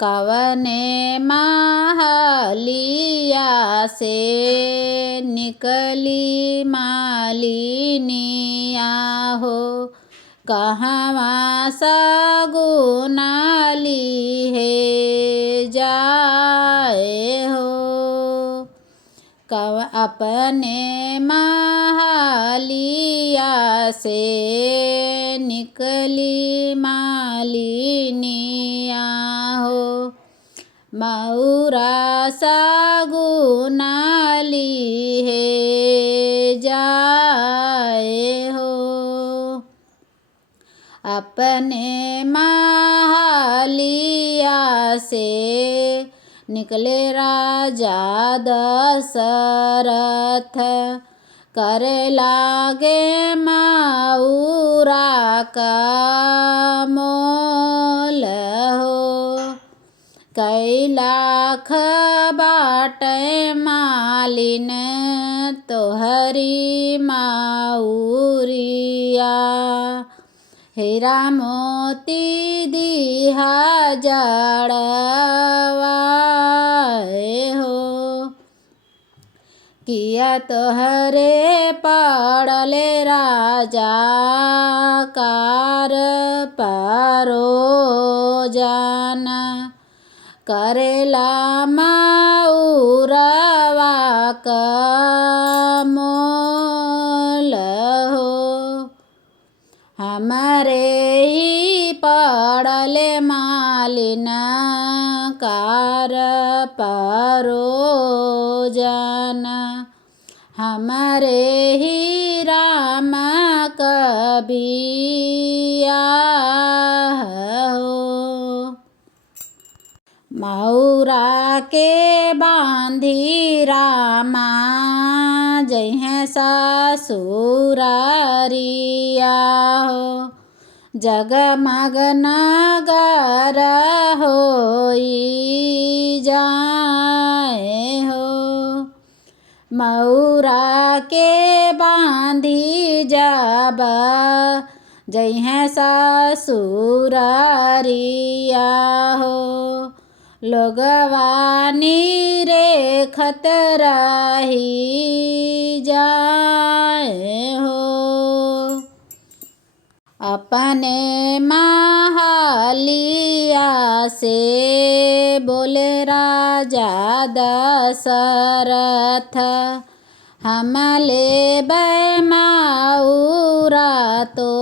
कवने महलिया से निकली मालिनिया हो, कहवा सगुनाली है जाए हो। अपने महलिया से निकली मालिनिया हो, मऊरा सगुनाली है जाए हो। अपने महलिया से निकले राजा दशरथ, करे लागे मऊरा का मोल हो। कई लाख बाटे मालिन तोहरी मऊरिया, हीरा मोती दिहा जड़वाए हो। किया तोहरे पड़ले राजा कार परोजन, करेला मऊरवा का मोल हो। हमारे ही पड़ले मालिन कार परोजन, हमारे ही राम कबिया हो। मऊरा के बांधी रामा जइहें ससुरारिया हो, जगमग नगर होई जाए हो। मऊरा के बांधी जब जइहें ससुरारिया हो, लोगवानी रेखत रही जाए हो। अपने महलिया से बोले राजा दशरथ, हम लेबै मऊरा तो